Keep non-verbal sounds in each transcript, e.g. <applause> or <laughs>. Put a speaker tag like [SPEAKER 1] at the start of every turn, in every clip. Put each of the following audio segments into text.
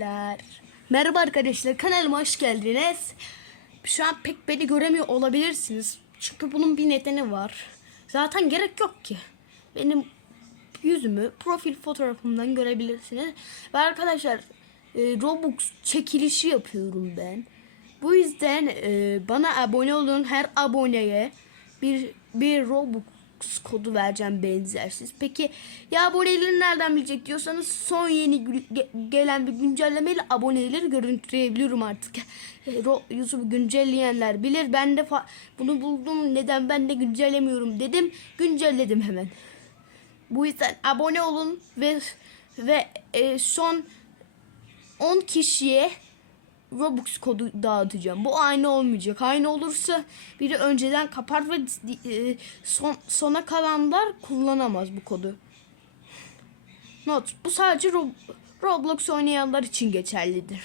[SPEAKER 1] Arkadaşlar. Merhaba arkadaşlar kanalıma hoş geldiniz. Şu an pek beni göremiyor olabilirsiniz. Çünkü bunun bir nedeni var. Zaten gerek yok ki. Benim yüzümü profil fotoğrafımdan görebilirsiniz. Ve arkadaşlar e, Robux çekilişi yapıyorum ben. Bu yüzden e, bana abone olun. Her aboneye bir bir Robux kodu vereceğim benzersiz. Peki ya aboneleri nereden bilecek diyorsanız son yeni gelen bir güncellemeyle aboneleri görüntüleyebiliyorum artık. <laughs> YouTube'u güncelleyenler bilir. Ben de bunu buldum. Neden ben de güncellemiyorum dedim. Güncelledim hemen. Bu yüzden abone olun ve ve e, son 10 kişiye Robux kodu dağıtacağım. Bu aynı olmayacak. Aynı olursa biri önceden kapar ve e, son sona kalanlar kullanamaz bu kodu. Not. Bu sadece Rob- Roblox oynayanlar için geçerlidir.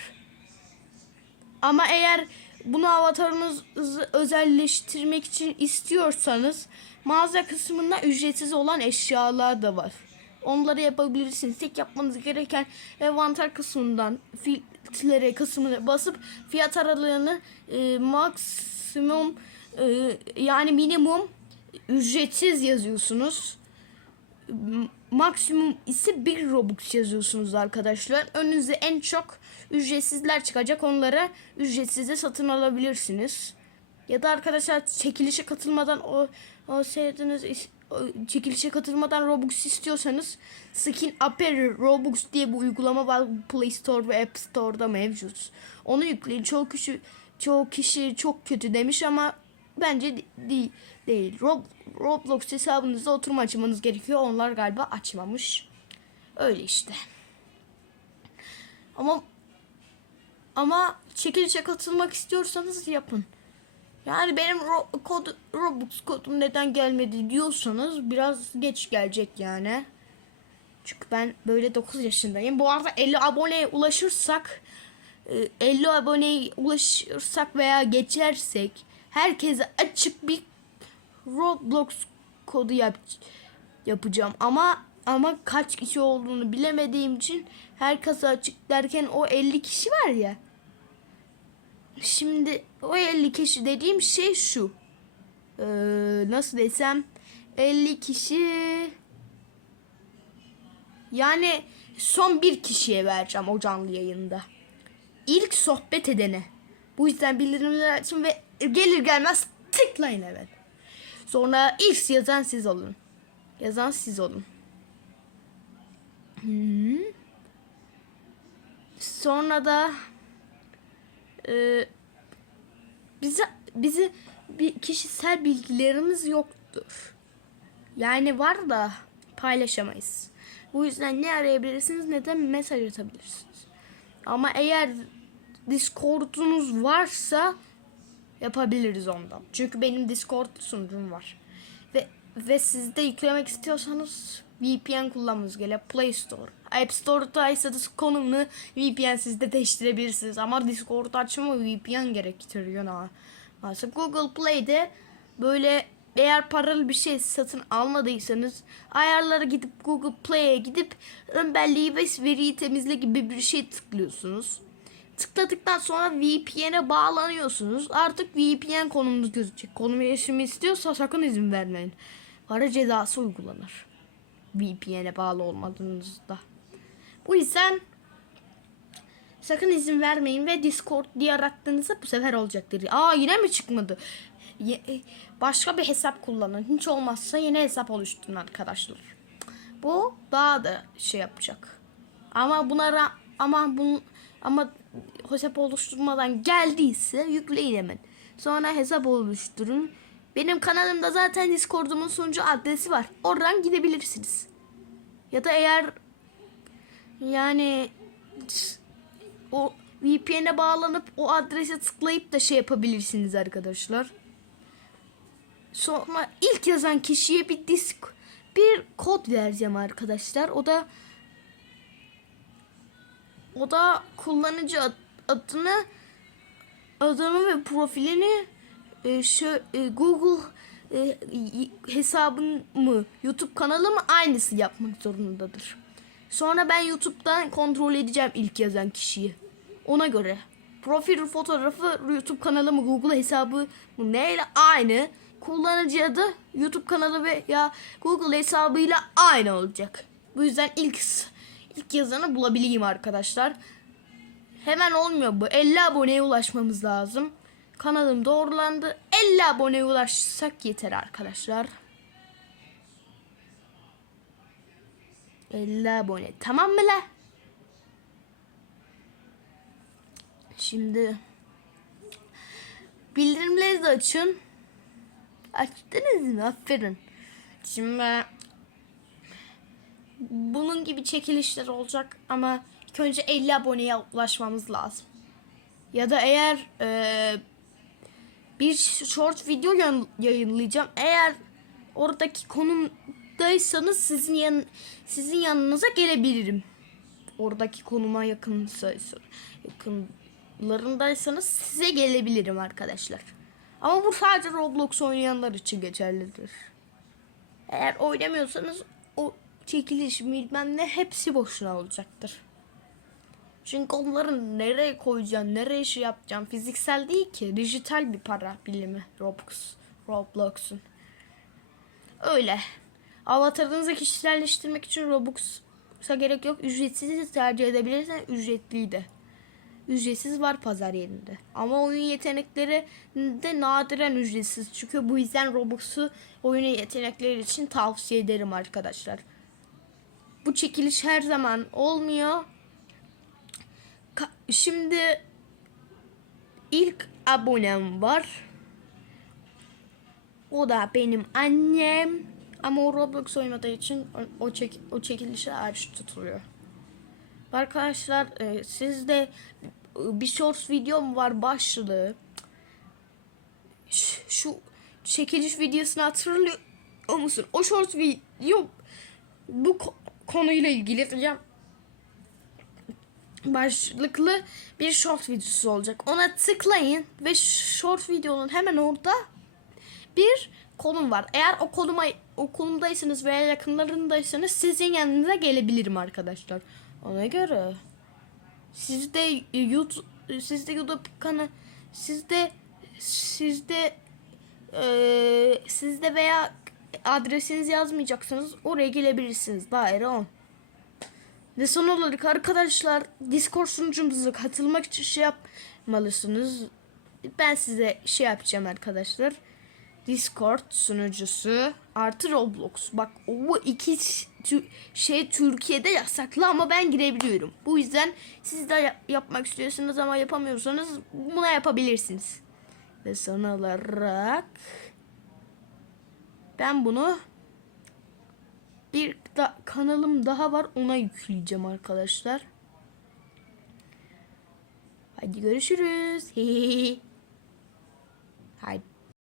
[SPEAKER 1] Ama eğer bunu avatarınızı özelleştirmek için istiyorsanız mağaza kısmında ücretsiz olan eşyalar da var. Onları yapabilirsiniz. Tek yapmanız gereken envanter kısmından filtre kısmına basıp fiyat aralığını e, maksimum e, yani minimum ücretsiz yazıyorsunuz. Maksimum ise 1 Robux yazıyorsunuz arkadaşlar. Önünüze en çok ücretsizler çıkacak. Onları ücretsize satın alabilirsiniz. Ya da arkadaşlar çekilişe katılmadan o, o o çekilişe katılmadan Robux istiyorsanız Skin Apparel Robux diye bir uygulama var Play Store ve App Store'da mevcut. Onu yükleyin. Çoğu kişi çoğu kişi çok kötü demiş ama bence de- değil değil. Rob, Roblox hesabınızda oturma açmanız gerekiyor. Onlar galiba açmamış. Öyle işte. Ama ama çekilişe katılmak istiyorsanız yapın. Yani benim ro- kod, Robux kodum neden gelmedi diyorsanız biraz geç gelecek yani. Çünkü ben böyle 9 yaşındayım. Bu arada 50 aboneye ulaşırsak e, 50 aboneye ulaşırsak veya geçersek herkese açık bir Roblox kodu yap yapacağım ama ama kaç kişi olduğunu bilemediğim için herkese açık derken o 50 kişi var ya. Şimdi o 50 kişi dediğim şey şu. Ee, nasıl desem 50 kişi yani son bir kişiye vereceğim o canlı yayında. İlk sohbet edene. Bu yüzden bildirimleri açın ve gelir gelmez tıklayın evet. Sonra ilk yazan siz olun. Yazan siz olun. Hı. Sonra da e, bize bizi bir kişisel bilgilerimiz yoktur. Yani var da paylaşamayız. Bu yüzden ne arayabilirsiniz ne de mesaj atabilirsiniz. Ama eğer Discord'unuz varsa yapabiliriz ondan. Çünkü benim Discord sunucum var. Ve ve siz de yüklemek istiyorsanız VPN kullanmanız gerekiyor. Play Store. App Store'daysanız konumunu VPN siz de değiştirebilirsiniz. Ama Discord açma VPN gerektiriyor. Mesela Google Play'de böyle eğer paralı bir şey satın almadıysanız ayarlara gidip Google Play'e gidip ön belleği ve veriyi temizle gibi bir şey tıklıyorsunuz. Tıkladıktan sonra VPN'e bağlanıyorsunuz. Artık VPN konumunuz gözükecek. Konum erişimi istiyorsa sakın izin vermeyin. Para cezası uygulanır. VPN'e bağlı olmadığınızda. Bu yüzden sakın izin vermeyin ve Discord diye arattığınızda bu sefer olacaktır. Aa yine mi çıkmadı? Ye- e, başka bir hesap kullanın. Hiç olmazsa yeni hesap oluşturun arkadaşlar. Bu daha da şey yapacak. Ama bunlara ama bun ama hesap oluşturmadan geldiyse yükleyin hemen. Sonra hesap oluşturun. Benim kanalımda zaten Discord'umun sunucu adresi var. Oradan gidebilirsiniz. Ya da eğer yani o VPN'e bağlanıp o adrese tıklayıp da şey yapabilirsiniz arkadaşlar. Sonra ilk yazan kişiye bir disk bir kod vereceğim arkadaşlar. O da o da kullanıcı ad- adını adını ve profilini e, şu e, Google e, hesabın mı YouTube kanalı mı aynısı yapmak zorundadır. Sonra ben YouTube'dan kontrol edeceğim ilk yazan kişiyi. Ona göre. Profil fotoğrafı YouTube kanalı mı Google hesabı mı neyle aynı. Kullanıcı adı YouTube kanalı veya Google hesabıyla aynı olacak. Bu yüzden ilk ilk yazanı bulabileyim arkadaşlar. Hemen olmuyor bu. 50 aboneye ulaşmamız lazım. Kanalım doğrulandı. 50 aboneye ulaşsak yeter arkadaşlar. 50 abone. Tamam mı la? Şimdi bildirimleri de açın. Açtınız mı? Aferin. Şimdi bunun gibi çekilişler olacak ama ilk önce 50 aboneye ulaşmamız lazım. Ya da eğer e, bir short video yayınlayacağım. Eğer oradaki konumdaysanız sizin yan sizin yanınıza gelebilirim. Oradaki konuma yakınsa yakınlarındaysanız size gelebilirim arkadaşlar. Ama bu sadece Roblox oynayanlar için geçerlidir. Eğer oynamıyorsanız o çekiliş bilmem ne hepsi boşuna olacaktır. Çünkü onları nereye koyacağım, nereye şey yapacağım fiziksel değil ki. Dijital bir para bilimi Roblox. Roblox'un. Öyle. Avatarınızı kişiselleştirmek için Robux'a gerek yok. Ücretsiz tercih edebilirsen ücretliyi de. Ücretsiz var pazar yerinde. Ama oyun yetenekleri de nadiren ücretsiz. Çünkü bu yüzden Robux'u oyun yetenekleri için tavsiye ederim arkadaşlar. Bu çekiliş her zaman olmuyor. Ka- Şimdi ilk abonem var. O da benim annem. Ama o Roblox oynadığı için o, çek, o çekilişe ayrı tutuluyor. Arkadaşlar e, sizde bir shorts videom var başlığı. Ş- Şu çekiliş videosunu hatırlıyor musun? O shorts video bu ko- konuyla ilgili diyeceğim başlıklı bir short videosu olacak. Ona tıklayın ve short videonun hemen orada bir konum var. Eğer o konuma o konumdaysanız veya yakınlarındaysanız sizin yanınıza gelebilirim arkadaşlar. Ona göre sizde YouTube sizde YouTube kanalı sizde sizde eee sizde veya adresinizi yazmayacaksınız. Oraya gelebilirsiniz. Daire 10. Ve son olarak arkadaşlar Discord sunucumuza katılmak için şey yapmalısınız. Ben size şey yapacağım arkadaşlar. Discord sunucusu artı Roblox. Bak o iki şey Türkiye'de yasaklı ama ben girebiliyorum. Bu yüzden siz de yap- yapmak istiyorsanız ama yapamıyorsanız buna yapabilirsiniz. Ve son olarak ben bunu bir da kanalım daha var ona yükleyeceğim arkadaşlar. Hadi görüşürüz. <laughs>